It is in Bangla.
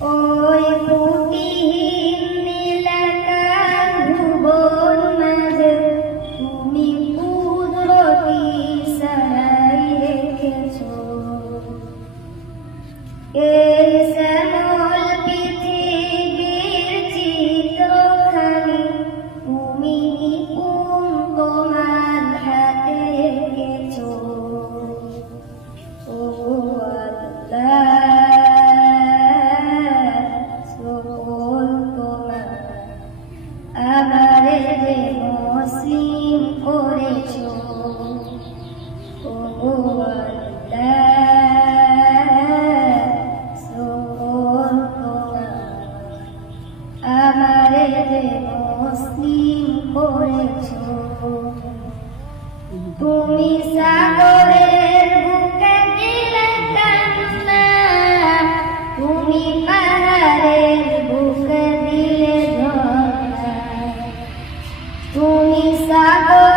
ওই ত্রুটিহীন নীলাকাশ ভুবন মাঝে তুমি কুদরতি সারাই রেখেছো। এই শ্যামল পৃথিবীর চিত্রখানি তুমি নিপুণ তোমার হাতে এঁকেছো। ও আল্লাহ, সকল তোমার আমারে যে মুসলিম করেছো। ও আল্লাহ, সকল তোমার আমারে যে মুসলিম করেছো। তুমি সাগরের বুকে দিলে কান্না, তুমি পাহাড়ের বুকে দিলে ঝর্ণা, তুমি সাগর